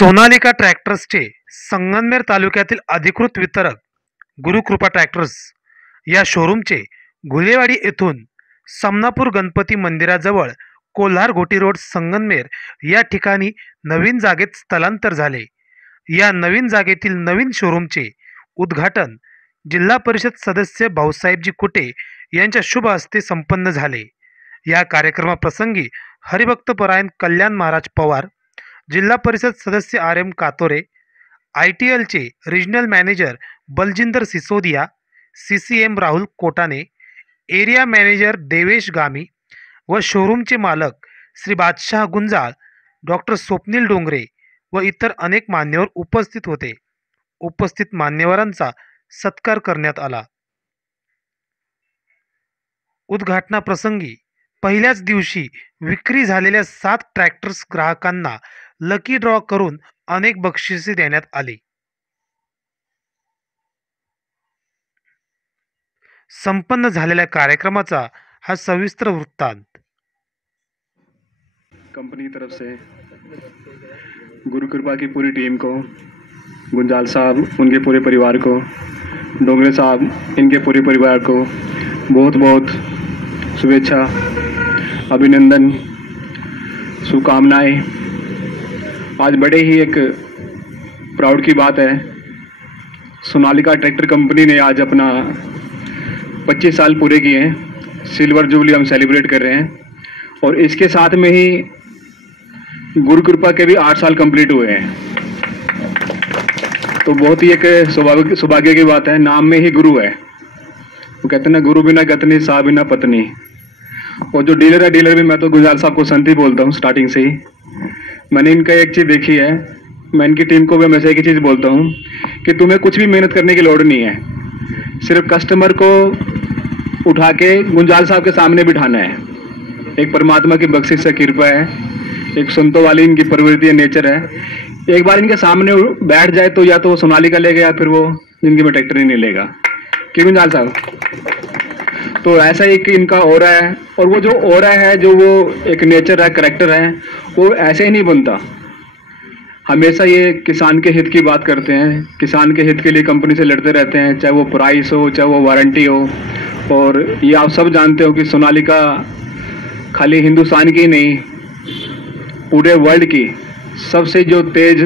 सोनालिका ट्रॅक्टर्सचे संगमनेर तालुक्यातील अधिकृत वितरक गुरुकृपा ट्रॅक्टर्स या शोरूमचे घुलेवाडी येथून समनापूर गणपती मंदिराजवळ कोल्हार घोटी रोड संगमनेर या ठिकाणी नवीन जागेत स्थलांतर झाले। या नवीन जागेतील नवीन शोरूमचे उद्घाटन जिल्हा परिषद सदस्य भाऊसाहेबजी कुटे यांच्या शुभ हस्ते संपन्न झाले। या कार्यक्रमाप्रसंगी हरिभक्तपरायण कल्याण महाराज पवार, जिल्हा परिषद सदस्य RM कातोरे, ITLचे regional manager Baljinder Sisodia, CCM Rahul Kotane, area manager Devesh Gami व शोरूमचे मालक श्री बादशाह गुंजाळ, डॉक्टर स्वप्नील डोंगरे व इतर अनेक मान्यवर उपस्थित होते। उपस्थित मान्यवरांचा सत्कार करण्यात आला। उद्घाटनाप्रसंगी पहिल्याच दिवशी विक्री झालेल्या 7 ट्रॅक्टर्स ग्राहकांना लकी ड्रॉ करून अनेक बक्षिसे देण्यात आली। संपन्न झालेल्या कार्यक्रमाचा हा सविस्तर वृत्तांत। कंपनी की तरफ से गुरुकृपा की पूरी टीम को, गुंजाल साहब उनके पूरे परिवार को, डोंगरे साहब इनके पूरे परिवार को बहुत बहुत शुभेच्छा, अभिनंदन, शुभकामनाएं। आज बड़े ही एक प्राउड की बात है, सोनालिका ट्रैक्टर कंपनी ने आज अपना 25 साल पूरे किए हैं। सिल्वर जुबली हम सेलिब्रेट कर रहे हैं और इसके साथ में ही गुरुकृपा के भी 8 साल कंप्लीट हुए हैं। तो बहुत ही एक सौभाग्य की बात है, नाम में ही गुरु है। वो कहते हैं ना, गुरु बिना गतनी सा बिना पत्नी। और जो डीलर है, डीलर भी मैं तो गुंजाल साहब को संत ही बोलता हूँ स्टार्टिंग से ही। मैंने इनका एक चीज़ देखी है, मैं इनकी टीम को भी हमेशा एक ही चीज़ बोलता हूँ कि तुम्हें कुछ भी मेहनत करने की लोड़ नहीं है, सिर्फ कस्टमर को उठा के गुंजाल साहब के सामने बिठाना है। एक परमात्मा की बख्शिश से कृपा है, एक संतों वाली इनकी प्रवृत्ति है, नेचर है। एक बार इनके सामने बैठ जाए तो या तो वो सोनालिका लेगा या फिर वो जिंदगी में ट्रैक्टर ही नहीं लेगा। क्यों गुंजाल साहब? तो ऐसा ही कि इनका ऑरा है, और वो जो ऑरा है, जो वो एक नेचर है, करैक्टर है, वो ऐसे ही नहीं बनता। हमेशा ये किसान के हित की बात करते हैं, किसान के हित के लिए कंपनी से लड़ते रहते हैं, चाहे वो प्राइस हो, चाहे वो वारंटी हो। और ये आप सब जानते हो कि सोनालिका खाली हिंदुस्तान की नहीं, पूरे वर्ल्ड की सबसे जो तेज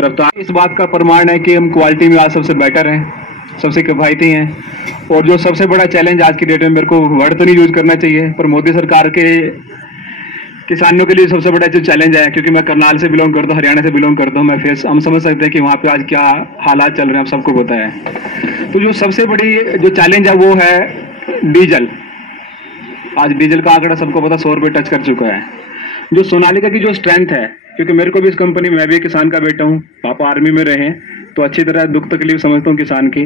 रफ्तार, इस बात का प्रमाण है कि हम क्वालिटी में आज सबसे बेटर हैं, सबसे किफ़ायती हैं। और जो सबसे बड़ा चैलेंज आज की डेट में, मेरे को वर्ड तो नहीं यूज करना चाहिए, पर मोदी सरकार के किसानों के लिए सबसे बड़ा जो चैलेंज है, क्योंकि मैं करनाल से बिलोंग करता हूँ, हरियाणा से बिलोंग करता हूँ, हम समझ सकते हैं कि वहाँ पे आज क्या हालात चल रहे हैं, आप सबको पता है। तो जो सबसे बड़ी जो चैलेंज है वो है डीजल। आज डीजल का आंकड़ा सबको पता 100 रुपये टच कर चुका है। जो सोनालिका की जो स्ट्रेंथ है, क्योंकि मेरे को भी इस कंपनी में, मैं भी किसान का बेटा हूँ, पापा आर्मी में रहे, तो अच्छी तरह दुख तकलीफ समझता हूँ किसान की।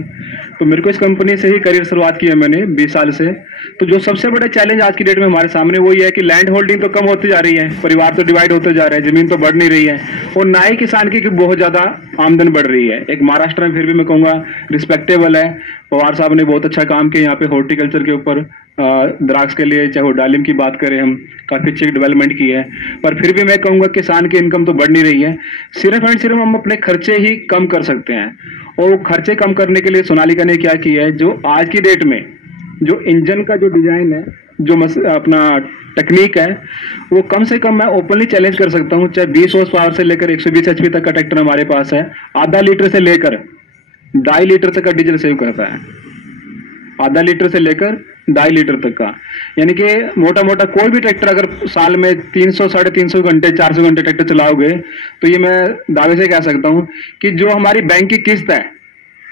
तो मेरे को इस कंपनी से ही करियर शुरुआत की है मैंने 20 साल से। तो जो सबसे बड़ा चैलेंज आज की डेट में हमारे सामने वो ये है कि लैंड होल्डिंग तो कम होती जा रही है, परिवार तो डिवाइड होते जा रहे हैं, जमीन तो बढ़ नहीं रही है, और ना ही किसान की बहुत ज़्यादा आमदन बढ़ रही है। एक महाराष्ट्र में फिर भी मैं कहूँगा रिस्पेक्टेबल है, पवार साहब ने बहुत अच्छा काम किया यहाँ पे हॉर्टिकल्चर के ऊपर, द्राक्ष के लिए, चाहे वो डालिम की बात करें, हम काफ़ी अच्छी डेवलपमेंट की है। पर फिर भी मैं कहूँगा किसान की इनकम तो बढ़ नहीं रही है। सिर्फ एंड सिर्फ हम अपने खर्चे ही कम कर सकते हैं, और वो खर्चे कम करने के लिए सोनालिका ने क्या किया है, जो आज की डेट में जो इंजन का जो डिज़ाइन है, जो अपना टेक्निक है, वो कम से कम मैं ओपनली चैलेंज कर सकता हूँ, चाहे 20 हॉर्स पावर से लेकर 120 HP तक का ट्रैक्टर हमारे पास है, आधा लीटर से लेकर 2.5 लीटर तक का डीजल सेव करता है, आधा लीटर से लेकर 2.5 लीटर तक का। यानी कि मोटा मोटा कोई भी ट्रैक्टर अगर साल में 300 साढ़े 300 घंटे 400 घंटे ट्रैक्टर चलाओगे, तो ये मैं दावे से कह सकता हूँ कि जो हमारी बैंक की किस्त है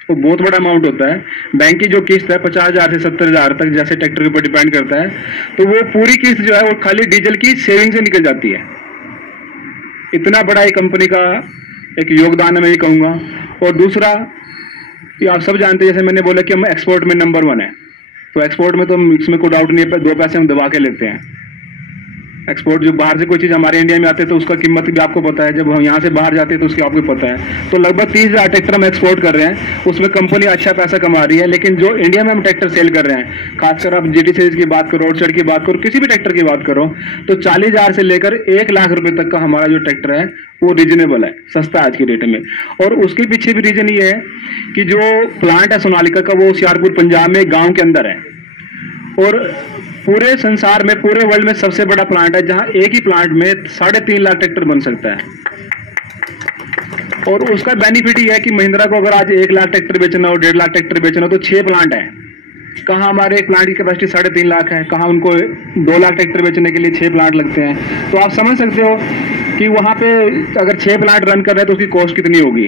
वो बहुत बड़ा अमाउंट होता है। बैंक की जो किस्त है 50,000 से 70,000 तक, जैसे ट्रैक्टर के ऊपर डिपेंड करता है, तो वो पूरी किस्त जो है वो खाली डीजल की सेविंग से निकल जाती है। इतना बड़ा एक कंपनी का एक योगदान है, मैं ये कहूँगा। और दूसरा, ये आप सब जानते हैं, जैसे मैंने बोला कि हम एक्सपोर्ट में नंबर 1 है, तो एक्सपोर्ट में तो इसमें कोई डाउट नहीं है, 2 पैसे हम दबा के लेते हैं। एक्सपोर्ट जो बाहर से कोई चीज़ हमारे इंडिया में आते हैं तो उसका कीमत भी आपको पता है, जब हम यहाँ से बाहर जाते हैं तो उसकी आपको पता है। तो लगभग 30,000 ट्रैक्टर हम एक्सपोर्ट कर रहे हैं, उसमें कंपनी अच्छा पैसा कमा रही है। लेकिन जो इंडिया में हम ट्रैक्टर सेल कर रहे हैं, खासकर आप GT सीरीज की बात करो, रोड साइड की बात करो, किसी भी ट्रैक्टर की बात करो, तो 40,000 से लेकर 1 लाख रुपए तक का हमारा जो ट्रैक्टर है वो रीजनेबल है, सस्ता आज की डेट में। और उसके पीछे भी रीजन ये है कि जो प्लांट है सोनालिका का वो होशियारपुर पंजाब में गांव के अंदर है, और पूरे संसार में, पूरे वर्ल्ड में सबसे बड़ा प्लांट है जहां एक ही प्लांट में 3.5 लाख ट्रैक्टर बन सकता है। और उसका बेनिफिट ये है कि महिंद्रा को अगर आज 1 लाख ट्रैक्टर बेचना हो, 1.5 लाख ट्रैक्टर बेचना हो, तो 6 प्लांट है। कहाँ हमारे एक प्लांट की कैपेसिटी 3.5 लाख है, कहाँ उनको 2 लाख ट्रैक्टर बेचने के लिए 6 प्लांट लगते हैं। तो आप समझ सकते हो कि वहाँ पे अगर 6 प्लांट रन कर रहे हैं तो उसकी कॉस्ट कितनी होगी।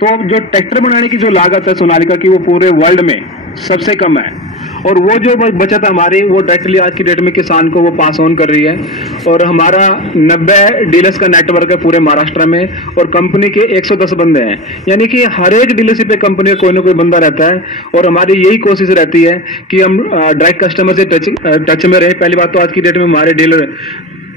तो जो ट्रैक्टर बनाने की जो लागत है सोनालिका की, वो पूरे वर्ल्ड में सबसे कम है। और वो जो बचत हमारी, वो डायरेक्टली आज की डेट में किसान को वो पास ऑन कर रही है। और हमारा 90 डीलर्स का नेटवर्क है पूरे महाराष्ट्र में, और कंपनी के 110 बंदे हैं, यानी कि हर एक डीलरशिप पे कंपनी का कोई ना कोई बंदा रहता है। और हमारी यही कोशिश रहती है कि हम डायरेक्ट कस्टमर से टच में रहे। पहली बात तो आज की डेट में हमारे डीलर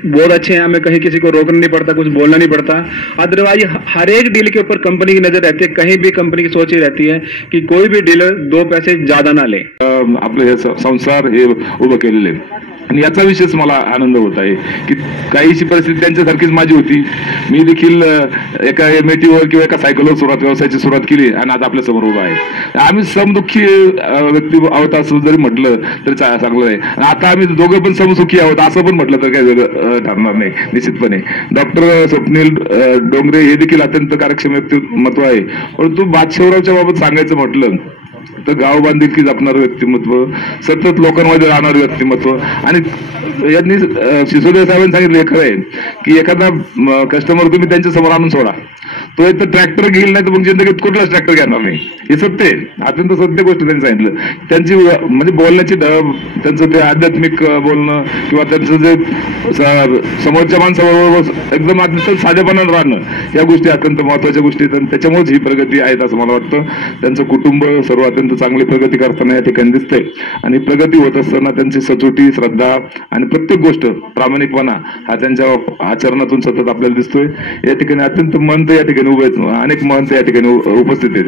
बहुत अच्छे हैं, हमें कहीं किसी को रोकना नहीं पड़ता, कुछ बोलना नहीं पड़ता। अदरवाइज हर एक डील के ऊपर कंपनी की नजर रहती है, कहीं भी कंपनी की सोच ही रहती है कि कोई भी डीलर 2 पैसे ज्यादा ना ले। आपले हे संसार हे उभं केलेले आहे। आणि याचा विशेष मला आनंद होत आहे की काहीशी परिस्थिती त्यांच्यासारखीच माझी होती। मी देखील एका MATवर किंवा एका सायकलवर व्यवसायाची सुरुवात केली आणि आज आपल्या समोर उभा आहे। आम्ही समदुःखी व्यक्ती आहोत असं जरी म्हटलं तरी चांगलं आहे। आता आम्ही दोघं पण समसुखी आहोत असं पण म्हटलं तर काही वेगळं ठरणार नाही निश्चितपणे। डॉक्टर स्वप्नील डोंगरे हे देखील अत्यंत कार्यक्षम व्यक्तिमत्व आहे। परंतु बादशिवरावच्या बाबत सांगायचं म्हटलं तर गाव बांधिलकी जपणारं व्यक्तिमत्व, सतत लोकांमध्ये राहणारं व्यक्तिमत्व। आणि यांनी सिसोदिया साहेबांनी सांगितलं खरं आहे की एखादा कस्टमर तुम्ही त्यांच्या समोर आणून सोडा, तो एक तर ट्रॅक्टर घेईल नाही तर मग जिंदगीत कुठलाच ट्रॅक्टर घेणार नाही। हे सत्य आहे, अत्यंत सत्य गोष्ट त्यांनी सांगितलं। त्यांची म्हणजे बोलण्याची ढब, त्यांचं ते आध्यात्मिक बोलणं किंवा त्यांचं जे समोरच्या माणसाबरोबर एकदम अत्यंत साधेपणानं राहणं, या गोष्टी अत्यंत महत्वाच्या गोष्टी आहेत। आणि त्याच्यामुळेच ही प्रगती आहेत असं मला वाटतं। त्यांचं कुटुंब सर्व अत्यंत चांगली प्रगती करताना या ठिकाणी दिसतंय। आणि प्रगती होत असताना त्यांची सचोटी, श्रद्धा आणि प्रत्येक गोष्ट प्रामाणिकपणा हा त्यांच्या आचरणातून सतत आपल्याला दिसतोय। या ठिकाणी अत्यंत महंत या ठिकाणी उभे आहेत, अनेक महंत या ठिकाणी उपस्थित आहेत,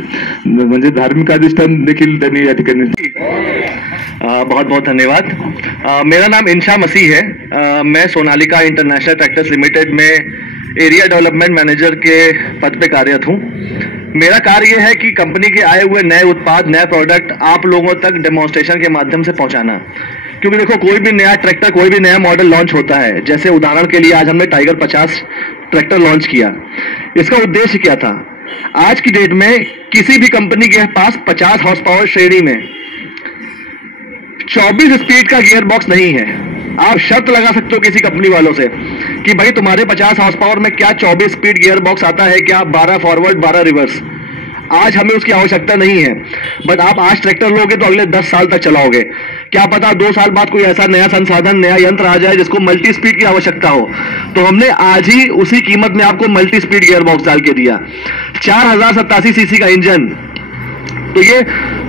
म्हणजे धार्मिक अधिष्ठान देखील त्यांनी या ठिकाणी। बहुत बहुत धन्यवाद। मेरा नाम इंशा मसीह है। मैं सोनालिका इंटरनेशनल ट्रैक्टर्स लिमिटेड में एरिया डेवलपमेंट मैनेजर के पद पे कार्यरत हूँ। मेरा कार्य यह है कि कंपनी के आए हुए नए उत्पाद, नए प्रोडक्ट आप लोगों तक डेमोन्स्ट्रेशन के माध्यम से पहुंचाना। क्योंकि देखो, कोई भी नया ट्रैक्टर, कोई भी नया मॉडल लॉन्च होता है, जैसे उदाहरण के लिए आज हमने टाइगर 50 ट्रैक्टर लॉन्च किया। इसका उद्देश्य क्या था? आज की डेट में किसी भी कंपनी के पास 50 हॉर्स पावर श्रेणी में 24 स्पीड का गियर बॉक्स नहीं है। आप शर्त लगा सकते हो किसी कंपनी वालों से कि भाई तुम्हारे 50 हॉर्स पावर में क्या 24 स्पीड गियर बॉक्स आता है क्या? 12 फॉरवर्ड 12 रिवर्स। आज हमें उसकी आवश्यकता नहीं है, बट आप आज ट्रैक्टर लोगे तो अगले 10 साल तक चलाओगे। क्या पता 2 साल बाद कोई ऐसा नया संसाधन, नया यंत्र आ जाए जिसको मल्टी स्पीड की आवश्यकता हो, तो हमने आज ही उसी कीमत में आपको मल्टी स्पीड गियर बॉक्स डाल के दिया। 4087 सीसी का इंजन। तो ये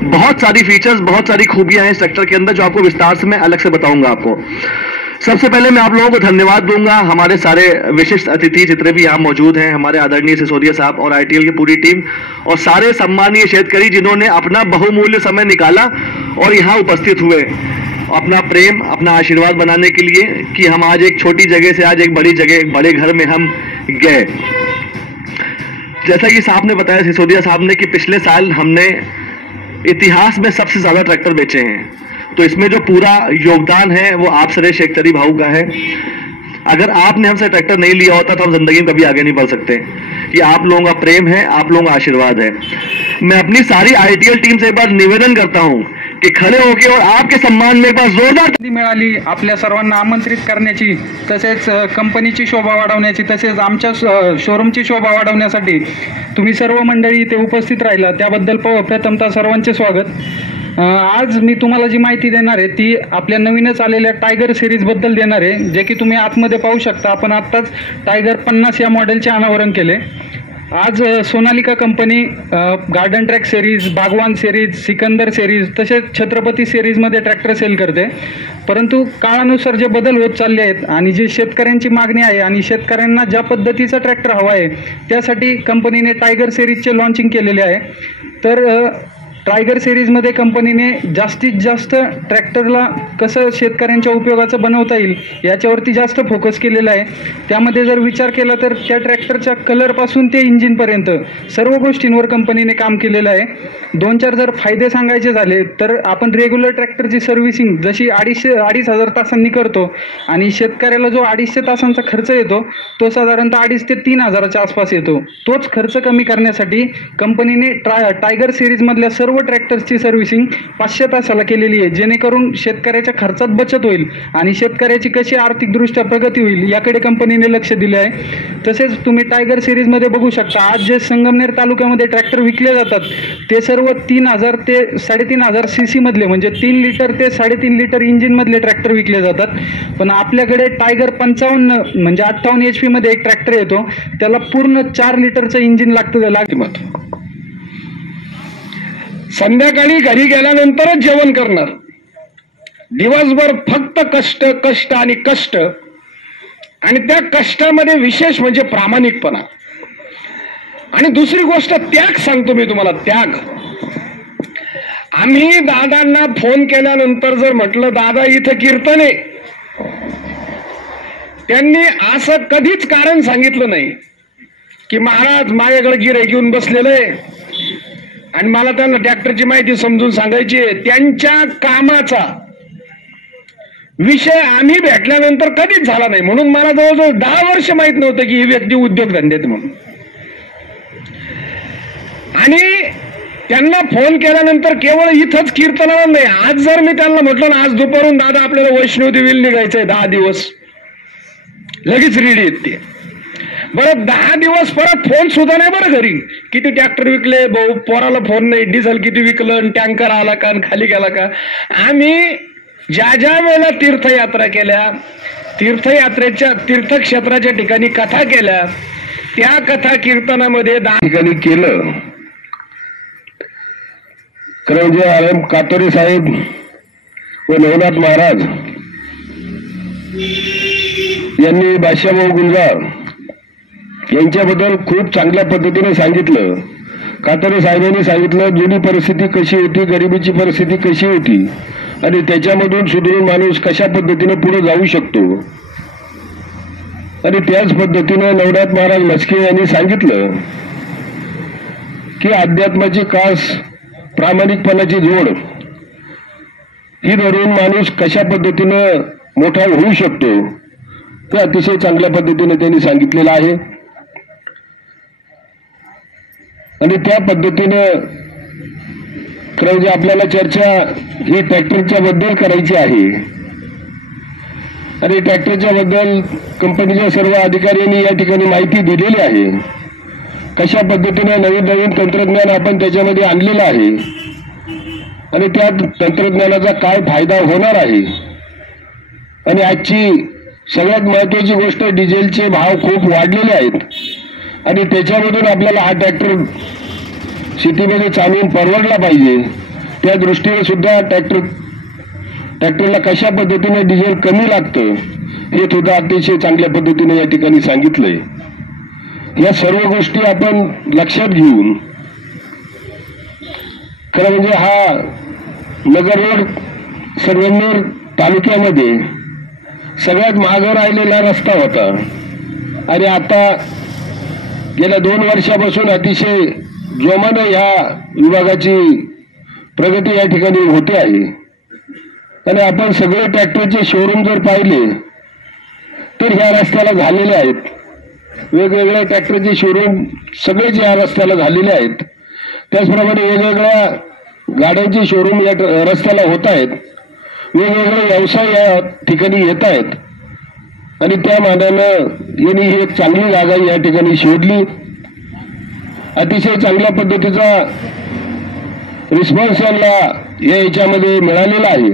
बहुत सारी फीचर्स, बहुत सारी खूबियां हैं इस ट्रैक्टर के अंदर, जो आपको विस्तार से मैं अलग से बताऊंगा आपको। सबसे पहले मैं आप लोगों को धन्यवाद दूंगा, हमारे सारे विशिष्ट अतिथि जितने भी यहाँ मौजूद हैं, हमारे आदरणीय सिसोदिया साहब और ITL की पूरी टीम, और सारे सम्मानीय शेतकरी जिन्होंने अपना बहुमूल्य समय निकाला और यहाँ उपस्थित हुए अपना प्रेम, अपना आशीर्वाद बनाने के लिए कि हम आज एक छोटी जगह से आज एक बड़ी जगह, एक बड़े घर में हम गए। जैसा कि साहब ने बताया, सिसोदिया साहब ने, कि पिछले साल हमने इतिहास में सबसे ज्यादा ट्रैक्टर बेचे हैं। तो इसमें जो पूरा योगदान है वो आप सरे शेखतरी भाऊ का है। अगर आपने हमसे ट्रैक्टर नहीं लिया होता तो हम जिंदगी में कभी आगे नहीं बढ़ सकते। ये आप लोगों का प्रेम है, आप लोगों का आशीर्वाद है। मैं अपनी सारी ITL टीम से एक बार निवेदन करता हूं की खड़े होके और आपके सम्मान में एक बार जोरदार संधी मिळाली आपल्या सर्वांना आमंत्रित करण्याची, तसेच कंपनीची शोभा वाढवण्याची, तसेच आमच्या शोरूमची शोभा वाढवण्यासाठी तुम्ही सर्व मंडळी इथे उपस्थित राहिला, त्याबद्दल प्रथमतः सर्वांचे स्वागत। आज मी तुम्हाला जी माहिती देणार आहे ती आपल्या नवीनच आलेल्या टायगर सिरीजबद्दल देणार आहे, जे की तुम्ही आतमध्ये पाहू शकता। आपण आत्ताच टायगर 50 या मॉडेलचे अनावरण केले। आज Sonalika company garden track series, Baagban series, Sikander series तसेच छत्रपती सिरीजमध्ये ट्रॅक्टर सेल करते. परंतु काळानुसार जे बदल होत चालले आहेत आणि जी शेतकऱ्यांची मागणी आहे आणि शेतकऱ्यांना ज्या पद्धतीचा ट्रॅक्टर हवा आहे त्यासाठी कंपनीने टायगर सिरीजचे लॉन्चिंग केलेले आहे. तर टायगर सिरीजमध्ये कंपनीने जास्तीत जास्त ट्रॅक्टरला कसं शेतकऱ्यांच्या उपयोगाचं बनवता येईल याच्यावरती जास्त फोकस केलेला आहे. त्यामध्ये जर विचार केला तर त्या ट्रॅक्टरच्या कलरपासून ते इंजिनपर्यंत सर्व गोष्टींवर कंपनीने काम केलेलं आहे. 2-4 जर फायदे सांगायचे झाले तर आपण रेग्युलर ट्रॅक्टरची सर्व्हिसिंग जशी 2,500 तासांनी करतो आणि शेतकऱ्याला जो 250 तासांचा खर्च येतो तो साधारणतः 2,500 ते 3,000च्या आसपास येतो. तोच खर्च कमी करण्यासाठी कंपनीने टायगर सिरीजमधल्या सर्व ट्रॅक्टर्सची सर्व्हिसिंग 500 तासाला केलेली आहे, जेणेकरून शेतकऱ्याच्या खर्चात बचत होईल आणि शेतकऱ्याची कशी आर्थिकदृष्ट्या प्रगती होईल याकडे कंपनीने लक्ष दिले आहे. तसेच तुम्ही टायगर सिरीजमध्ये बघू शकता आज जे संगमनेर तालुक्यामध्ये ट्रॅक्टर विकले जातात ते सर्व 3,000 ते 3,500 CC मधले म्हणजे 3 लिटर ते 3.5 लिटर इंजिनमधले ट्रॅक्टर विकले जातात. पण आपल्याकडे टायगर 55 म्हणजे 58 HP मध्ये एक ट्रॅक्टर येतो, त्याला पूर्ण 4 लिटरचं इंजिन लागतं. संध्याकाळी घरी गेल्यानंतरच जेवण करणार, दिवसभर फक्त कष्ट कष्ट आणि कष्ट, आणि त्या कष्टामध्ये विशेष म्हणजे प्रामाणिकपणा. आणि दुसरी गोष्ट त्याग सांगतो मी तुम्हाला, त्याग. आम्ही दादांना फोन केल्यानंतर जर म्हटलं दादा इथं कीर्तन आहे, त्यांनी असं कधीच कारण सांगितलं नाही की महाराज माझ्याकडे गिऱ्हाईक घेऊन बसलेलं आहे आणि मला त्यांना ट्रॅक्टरची माहिती समजून सांगायची आहे. त्यांच्या कामाचा विषय आम्ही भेटल्यानंतर कधीच झाला नाही. म्हणून मला जवळजवळ 10 वर्ष माहित नव्हतं की ही व्यक्ती उद्योगधंद्यात म्हणून. आणि त्यांना फोन केल्यानंतर केवळ इथंच कीर्तनाला नाही, आज जर मी त्यांना म्हटलं ना आज दुपारून दादा आपल्याला वैष्णोदेवीला निघायचंय 10 दिवस, लगेच रेडी आहेत ते. बरं 10 दिवस परत फोन सुद्धा नाही बरं घरी, किती ट्रॅक्टर विकले भाऊ, पोराला फोन नाही, डिझेल किती विकलं, टँकर आला का खाली गेला का. आम्ही ज्या ज्या वेळेला तीर्थयात्रा केल्या, तीर्थयात्रेच्या तीर्थक्षेत्राच्या ठिकाणी कथा केल्या, त्या कथा कीर्तनामध्ये ठिकाणी केलं. करंजे आलम कातोरे साहेब व नवनाथ महाराज यांनी बादशाहभाऊ गुंजाळ यांच्याबद्दल खूप चांगल्या पद्धतीने सांगितलं. कातोरे साहेबांनी सांगितलं जुनी परिस्थिती कशी होती, गरिबीची परिस्थिती कशी होती आणि त्याच्यामधून सुधरून माणूस कशा पद्धतीने पुढे जाऊ शकतो. आणि त्याच पद्धतीने नवनाथ महाराज मस्के यांनी सांगितलं की अध्यात्माची कास, प्रामाणिकपणाची जोड ही धरून माणूस कशा पद्धतीनं मोठा होऊ शकतो ते अतिशय चांगल्या पद्धतीने त्यांनी सांगितलेलं आहे. आणि त्या पद्धतीनं खरं म्हणजे आपल्याला चर्चा ही ट्रॅक्टरच्या बद्दल करायची आहे. आणि ट्रॅक्टरच्या बद्दल कंपनीच्या सर्व अधिकाऱ्यांनी या ठिकाणी माहिती दिलेली आहे. कशा पद्धतीने नवीन नवीन तंत्रज्ञान आपण त्याच्यामध्ये आणलेलं आहे आणि त्या तंत्रज्ञानाचा काय फायदा होणार आहे. आणि आजची सगळ्यात महत्वाची गोष्ट, डिझेलचे भाव खूप वाढलेले आहेत आणि त्याच्यामधून आपल्याला हा ट्रॅक्टर शेतीमध्ये चालवून परवडला पाहिजे. त्या दृष्टीने सुद्धा ट्रॅक्टरला कशा पद्धतीने डिझेल कमी लागतं हे सुद्धा अतिशय चांगल्या पद्धतीने या ठिकाणी सांगितलंय. या सर्व गोष्टी आपण लक्षात घेऊन खरं म्हणजे हा नगर रोड संगमनेर तालुक्यामध्ये सगळ्यात मागं राहिलेला रस्ता होता आणि आता गेल्या 2 वर्षापासून अतिशय जोमाने या विभागाची प्रगती या ठिकाणी होते आहे. आणि आपण सगळे ट्रॅक्टरचे शोरूम जर पाहिले तर ह्या रस्त्याला झालेले आहेत. वेगवेगळ्या ट्रॅक्टरचे शोरूम सगळेच या रस्त्याला झालेले आहेत. त्याचप्रमाणे वेगवेगळ्या गाड्यांचे शोरूम या रस्त्याला होत आहेत. वेगवेगळे व्यवसाय या ठिकाणी येत आहेत आणि त्या मानानं यांनी ही एक चांगली जागा या ठिकाणी शोधली. अतिशय चांगल्या पद्धतीचा रिस्पॉन्स यांना याच्यामध्ये मिळालेला आहे.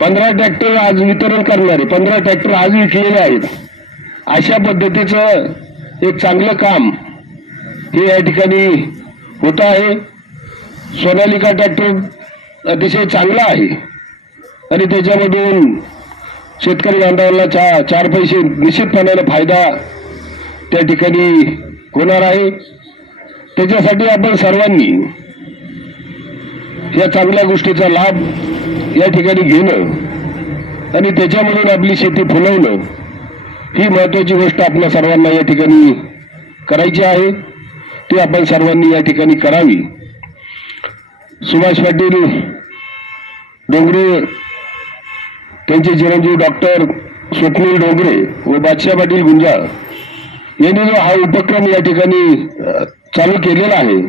15 ट्रॅक्टर आज वितरण करणारे, 15 ट्रॅक्टर आज विकलेले आहेत. अशा पद्धतीचं एक चांगलं काम हे या ठिकाणी होत आहे. सोनालिका ट्रॅक्टर अतिशय चांगला आहे आणि त्याच्यामधून शेतकरी बांधवांना चार पैसे निश्चितपणाने फायदा त्या ठिकाणी होणार आहे. त्याच्यासाठी आपण सर्वांनी या चांगल्या गोष्टीचा लाभ या ठिकाणी घेणं आणि त्याच्यामधून आपली शेती फुलवणं ही महत्वाची गोष्ट आपल्या सर्वांना या ठिकाणी करायची आहे. ती आपण सर्वांनी या ठिकाणी करावी. सुभाष पाटील डोंगरे, त्यांचे चिरंजीव डॉक्टर स्वप्नील डोंगरे व बादशाह पाटील गुंजाळ यांनी जो हा उपक्रम या ठिकाणी चालू केलेला आहे,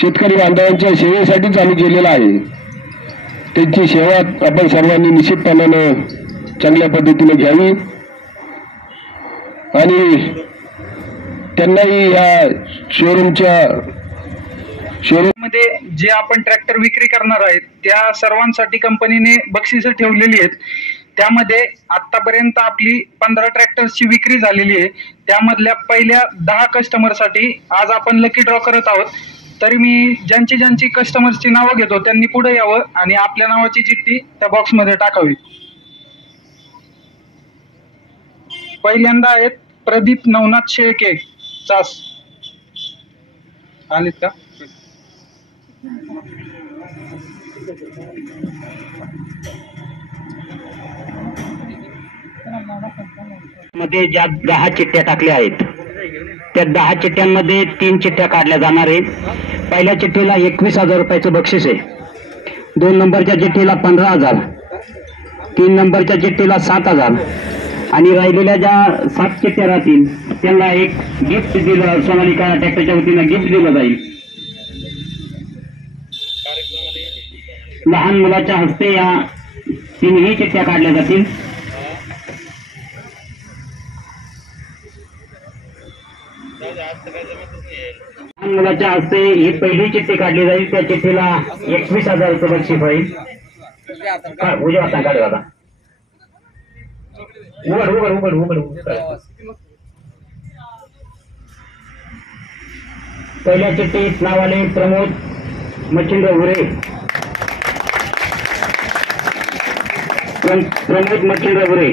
शेतकरी बांधवांच्या सेवेसाठी चालू केलेला आहे, त्यांची सेवा आपण सर्वांनी निश्चितपणानं चांगल्या पद्धतीने घ्यावी आणि त्यांनाही या शोरूम मध्ये जे आपण ट्रॅक्टर विक्री करणार आहेत त्या सर्वांसाठी कंपनीने बक्षिसं ठेवलेली आहेत. त्यामध्ये आतापर्यंत आपली 15 ट्रॅक्टर्सची विक्री झालेली आहे. त्यामधल्या पहिल्या 10 कस्टमरसाठी आज आपण लकी ड्रॉ करत आहोत. तरी मी ज्यांची कस्टमर्सची नावं घेतो त्यांनी पुढे यावं आणि आपल्या नावाची चिठ्ठी त्या बॉक्समध्ये टाकावी. पहिल्यांदा आहेत प्रदीप नवनाथ शेळके चास. आलेत का? मध्ये ज्या 10 चिठ्ठ्या टाकल्या आहेत त्या 10 चिठ्ठ्यांमध्ये 3 चिठ्ठ्या काढल्या जाणार आहेत. पहिल्या चिठ्ठीला 21,000 रुपयाचं बक्षीस आहे. 2 नंबरच्या चिठ्ठीला 15,000, 3 नंबरच्या चिठ्ठीला 7,000 आणि राहिलेल्या ज्या 7 चिठ्ठ्या राहतील त्यांना एक गिफ्ट दिलं, सोनालिका ट्रॅक्टरच्या वतीनं गिफ्ट दिलं जाईल. लहान मुलाच्या हस्ते या 3ही चिठ्ठ्या काढल्या जातील. लहान मुलाच्या हस्ते ही पहिली चिठ्ठी काढली जाईल. त्या चिठ्ठीला 21,000 बक्षीस होईल. उजवा हाताने काढ दादा. उघड. पहिल्या चिठ्ठीत नाव आले प्रमोद मच्छिंद्र उरे. प्रमोद मच्छिंद्र उरे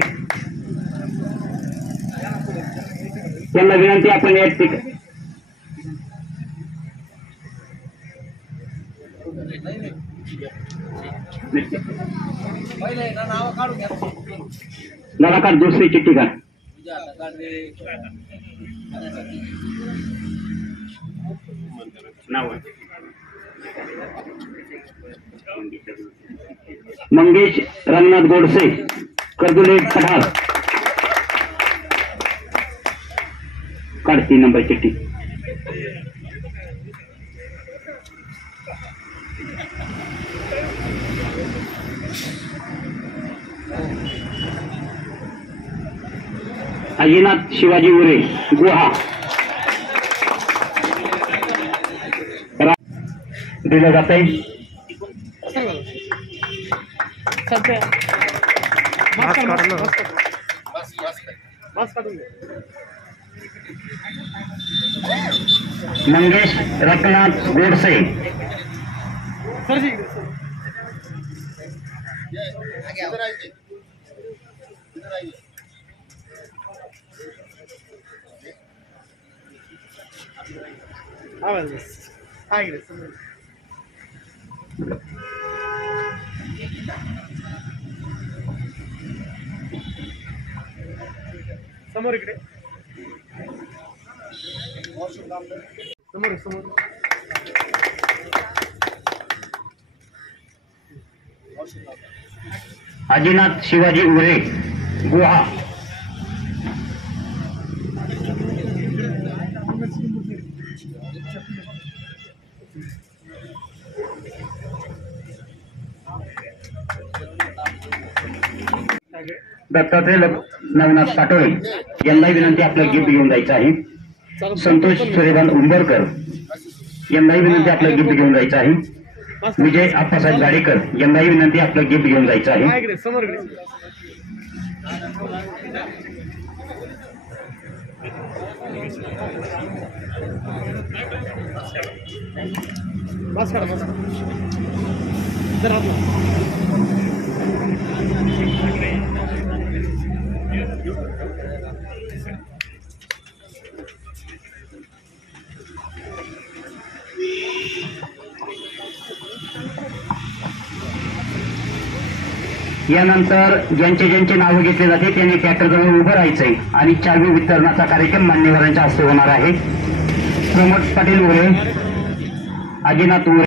त्यांना विनंती आपण एक मला काढ दुसरी चिठ्ठी काढ. मंगेश रंगनाथ गोडसे कर्दुले पठार. काढ 3 नंबर चिठ्ठी. अजिनाथ शिवाजी उरे गुहा दिलं जात आहे. मंगेश रत्नाथ गोडसे समोर इकडे समोर अजिनाथ शिवाजी उरे गुहा. दत्तात्रय नवनाथ पाटोळे यांनाही विनंती आपलं गिफ्ट घेऊन जायचं आहे. संतोष सूर्यकांत उंबरकर यांनाही विनंती आपलं गिफ्ट घेऊन जायचं आहे. विजय आप्पासाहेब गाडेकर यांनाही विनंती आपलं गिफ्ट घेऊन जायचं आहे. यानंतर ज्यांचे ज्यांचे नावं घेतले जाते त्यांनी ट्रॅक्टरजवळ उभं राहायचंय आणि चावी वितरणाचा कार्यक्रम मान्यवरांच्या हस्ते होणार आहे. प्रमोद पाटील उरे, आदिनाथ उरे,